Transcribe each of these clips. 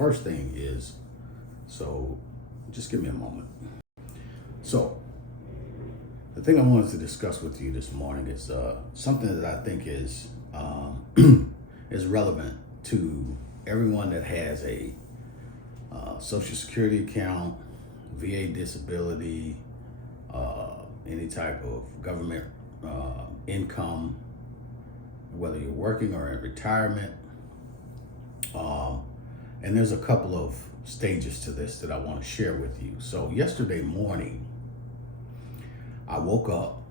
first thing is, so just give me a moment. So the thing I wanted to discuss with you this morning is something that I think is is relevant to everyone that has a Social Security account, VA disability, any type of government income, whether you're working or in retirement. And there's a couple of stages to this that I want to share with you. So yesterday morning, I woke up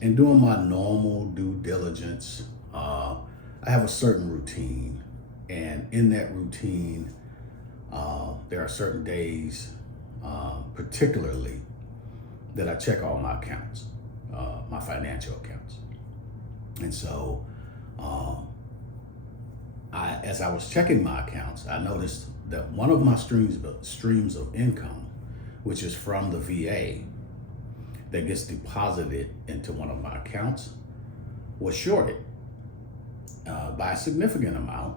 and doing my normal due diligence. I have a certain routine, and in that routine, there are certain days, particularly, that I check all my accounts, my financial accounts. And so, as I was checking my accounts, I noticed that one of my streams of income, which is from the VA, that gets deposited into one of my accounts, was shorted by a significant amount.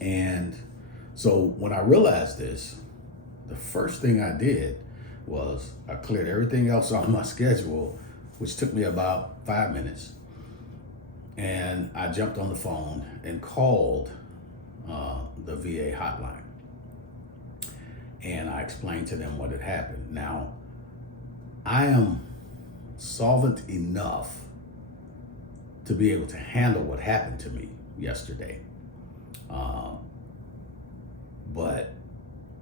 And so when I realized this, the first thing I did was I cleared everything else on my schedule, which took me about 5 minutes. And I jumped on the phone and called the VA hotline. And I explained to them what had happened. Now, I am solvent enough to be able to handle what happened to me yesterday. But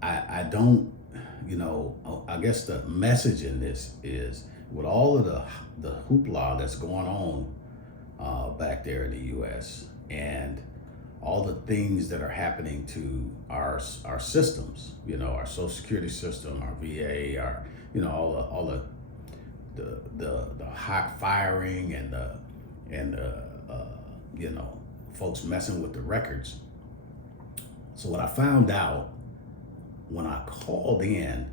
I don't, I guess the message in this is with all of the hoopla that's going on back there in the U.S. and all the things that are happening to our systems, our Social Security system, our VA, our, all the hot firing and folks messing with the records. So what I found out when I called in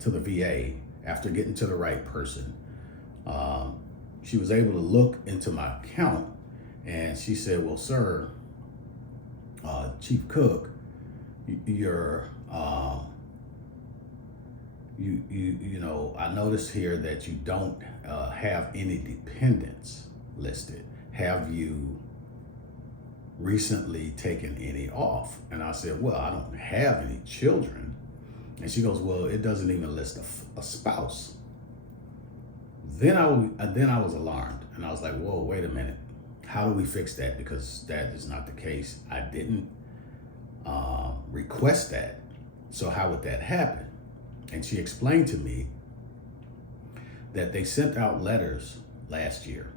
to the VA after getting to the right person, she was able to look into my account, and she said, "Well, sir, Chief Cook, I noticed here that you don't have any dependents listed. Have you recently taken any off?" And I said, "Well, I don't have any children." And she goes, "Well, it doesn't even list a spouse." Then I was alarmed, and I was like, "Whoa, wait a minute. How do we fix that? Because that is not the case. I didn't request that. So how would that happen?" And she explained to me that they sent out letters last year.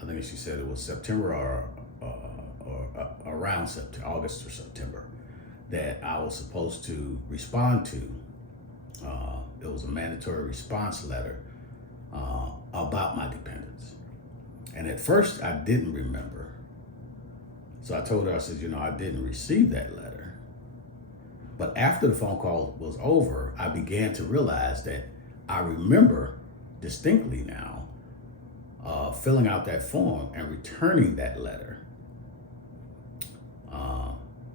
I think she said it was September or around September, August or September, that I was supposed to respond to. It was a mandatory response letter about my dependents. And at first I didn't remember. So I told her, I said, I didn't receive that letter. But after the phone call was over, I began to realize that I remember distinctly now filling out that form and returning that letter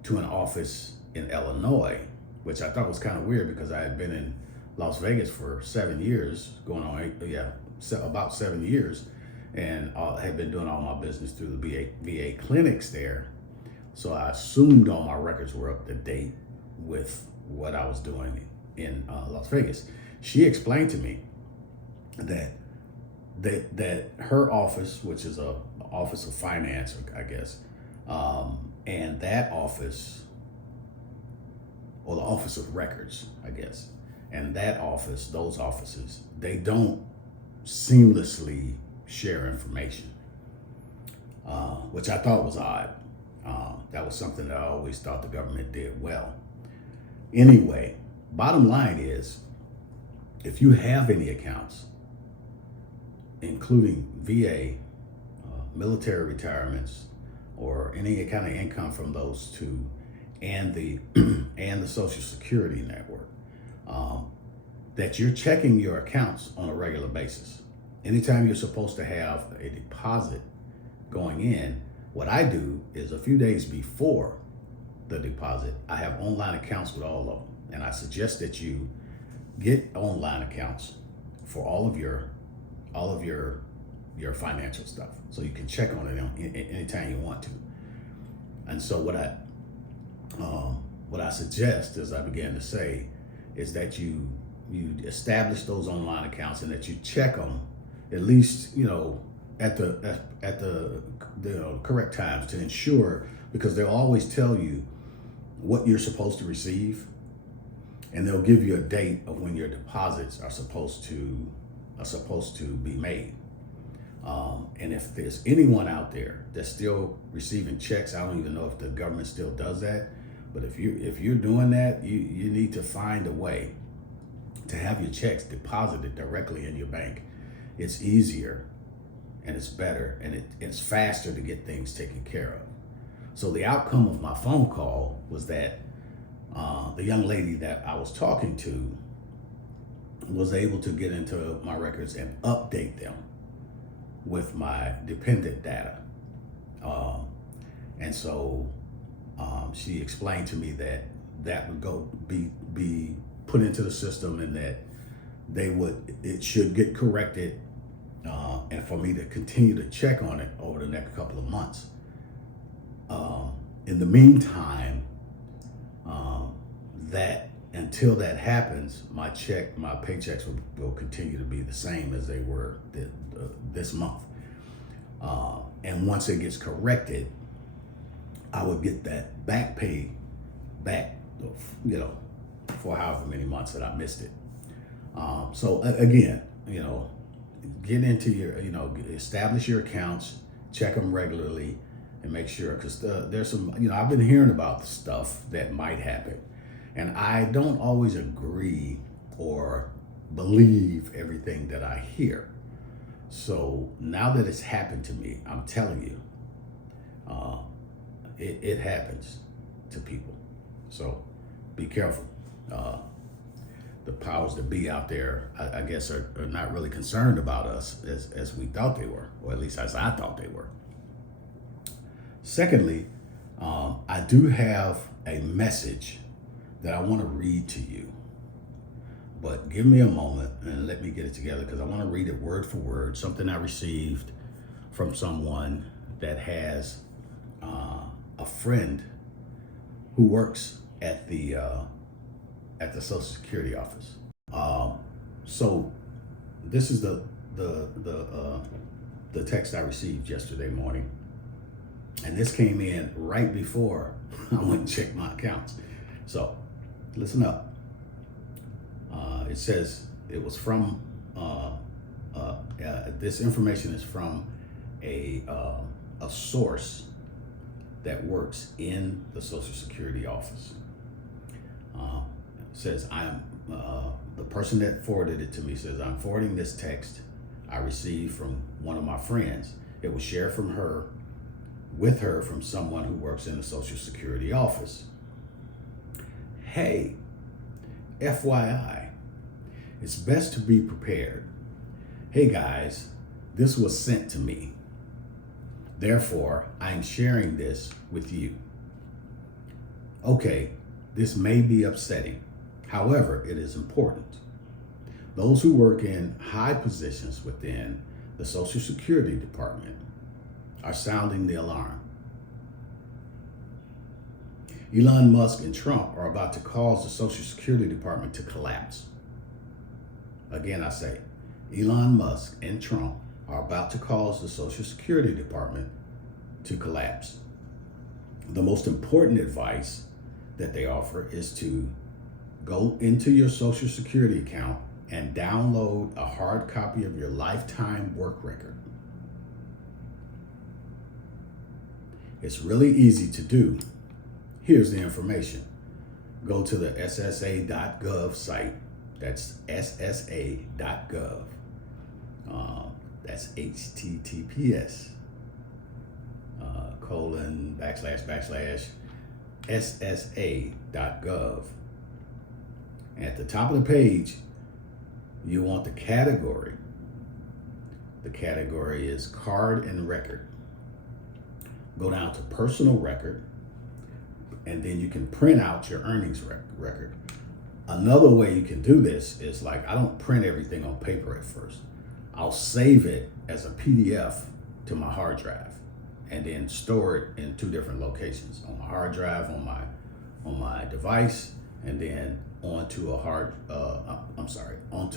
to an office in Illinois, which I thought was kind of weird because I had been in Las Vegas for 7 years, about 7 years, and had been doing all my business through the VA clinics there. So I assumed all my records were up to date with what I was doing in Las Vegas. She explained to me that her office, which is a office of finance, I guess, and that office, or the office of records, I guess, and that office, those offices, they don't seamlessly share information, which I thought was odd. That was something that I always thought the government did well. Anyway, bottom line is, if you have any accounts, including VA, military retirements, or any kind of income from those two, and the Social Security network, that you're checking your accounts on a regular basis. Anytime you're supposed to have a deposit going in, what I do is a few days before the deposit. I have online accounts with all of them, and I suggest that you get online accounts for all of your financial stuff, so you can check on it anytime you want to. And so what I suggest, as I began to say, is that you establish those online accounts and that you check them at least, at the correct times to ensure, because they'll always tell you what you're supposed to receive, and they'll give you a date of when your deposits are supposed to be made. And if there's anyone out there that's still receiving checks, I don't even know if the government still does that, but if you're doing that, you need to find a way to have your checks deposited directly in your bank. It's easier and it's better and it's faster to get things taken care of. So the outcome of my phone call was that the young lady that I was talking to was able to get into my records and update them with my dependent data. And so she explained to me that would be put into the system, and that it should get corrected, and for me to continue to check on it over the next couple of months. In the meantime, until that happens, my paychecks will continue to be the same as they were this month. And once it gets corrected, I would get that back pay back, for however many months that I missed it. So again, get into establish your accounts, check them regularly, and make sure, because there's some, I've been hearing about the stuff that might happen, and I don't always agree or believe everything that I hear. So now that it's happened to me, I'm telling you, it happens to people. So be careful. The powers that be out there, I guess, are not really concerned about us as we thought they were, or at least as I thought they were. Secondly, I do have a message that I want to read to you, but give me a moment and let me get it together, because I want to read it word for word, something I received from someone that has a friend who works at the Social Security office. So this is the text I received yesterday morning, and this came in right before I went and checked my accounts. So listen up. It says it was from this information is from a source that works in the Social Security office. Says the person that forwarded it to me says, I'm forwarding this text I received from one of my friends. It was shared with her from someone who works in the Social Security office. Hey, FYI, it's best to be prepared. Hey guys, this was sent to me. Therefore, I'm sharing this with you. Okay, this may be upsetting. However, it is important. Those who work in high positions within the Social Security Department are sounding the alarm. Elon Musk and Trump are about to cause the Social Security Department to collapse. Again, I say, Elon Musk and Trump are about to cause the Social Security Department to collapse. The most important advice that they offer is to go into your Social Security account and download a hard copy of your lifetime work record. It's really easy to do. Here's the information. Go to the SSA.gov site. That's SSA.gov. That's HTTPS / SSA.gov. At the top of the page, you want the category. The category is card and record. Go down to personal record, and then you can print out your earnings record. Another way you can do this is like, I don't print everything on paper at first. I'll save it as a PDF to my hard drive and then store it in 2 different locations, on my hard drive, on my device, and then onto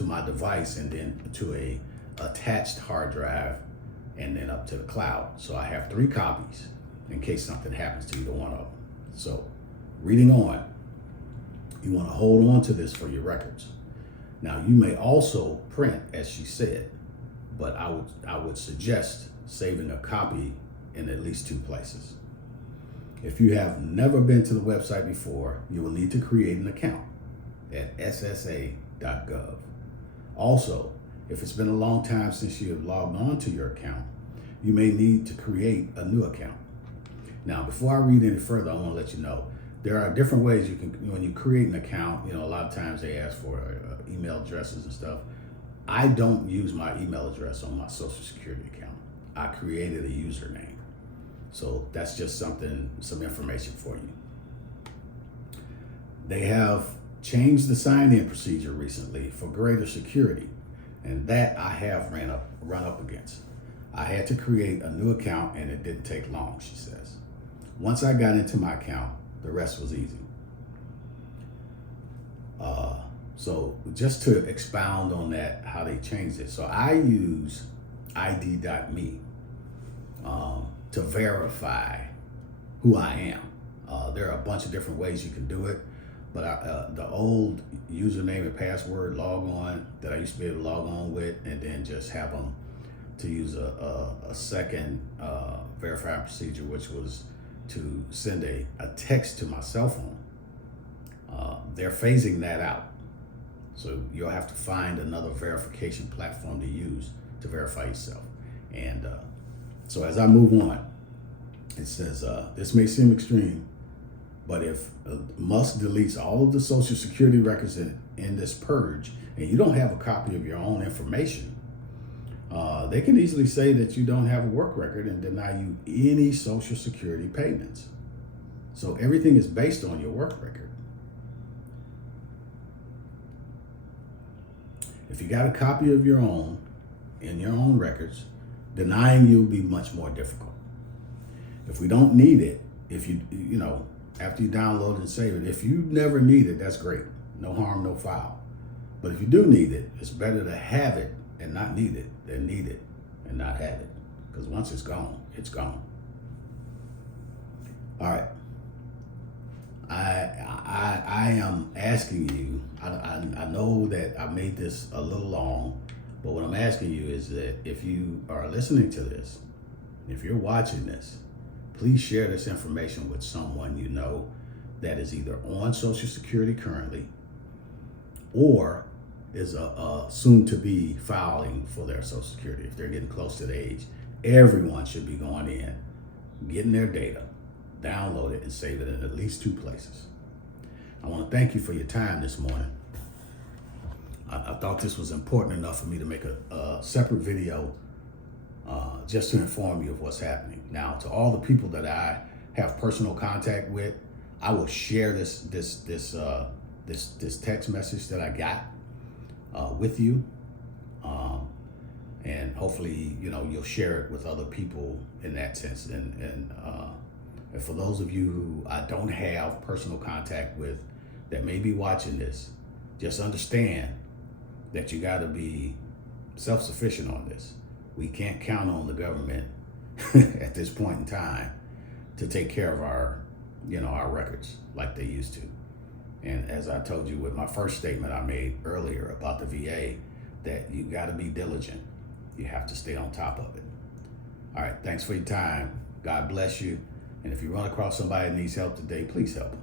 my device, and then to a attached hard drive, and then up to the cloud. So I have 3 copies in case something happens to either one of them. So reading on, you want to hold on to this for your records. Now you may also print, as she said, but I would suggest saving a copy in at least 2 places. If you have never been to the website before, you will need to create an account at ssa.gov. Also, if it's been a long time since you have logged on to your account, you may need to create a new account. Now, before I read any further, I want to let you know there are different ways you can, when you create an account, a lot of times they ask for email addresses and stuff. I don't use my email address on my Social Security account. I created a username. So that's just some information for you. They have changed the sign-in procedure recently for greater security, and that I have run up against. I had to create a new account, and it didn't take long, she says. Once I got into my account, the rest was easy. So just to expound on that, how they changed it. So I use ID.me to verify who I am. There are a bunch of different ways you can do it, but the old username and password log on that I used to be able to log on with, and then just have them to use a second verifying procedure, which was to send a text to my cell phone. They're phasing that out. So you'll have to find another verification platform to use to verify yourself. And so as I move on, it says, this may seem extreme, but if Musk deletes all of the Social Security records in this purge, and you don't have a copy of your own information, they can easily say that you don't have a work record and deny you any Social Security payments. So everything is based on your work record. If you got a copy of your own in your own records, denying you will be much more difficult. If we don't need it, if you after you download and save it, if you never need it, that's great. No harm, no foul. But if you do need it, it's better to have it and not need it than need it and not have it. Because once it's gone, it's gone. All right. I am asking you, I know that I made this a little long, but what I'm asking you is that if you are listening to this, if you're watching this, please share this information with someone you know that is either on Social Security currently or is soon to be filing for their Social Security. If they're getting close to the age, everyone should be going in, getting their data, download it, and save it in at least 2 places. I want to thank you for your time this morning. I thought this was important enough for me to make a separate video just to inform you of what's happening. Now, to all the people that I have personal contact with, I will share this text message that I got with you, and hopefully, you'll share it with other people in that sense. And for those of you who I don't have personal contact with that may be watching this, just understand that you got to be self-sufficient on this. We can't count on the government at this point in time to take care of our records like they used to. And as I told you with my first statement I made earlier about the VA, that you got to be diligent. You have to stay on top of it. All right, thanks for your time. God bless you. And if you run across somebody that needs help today, please help them.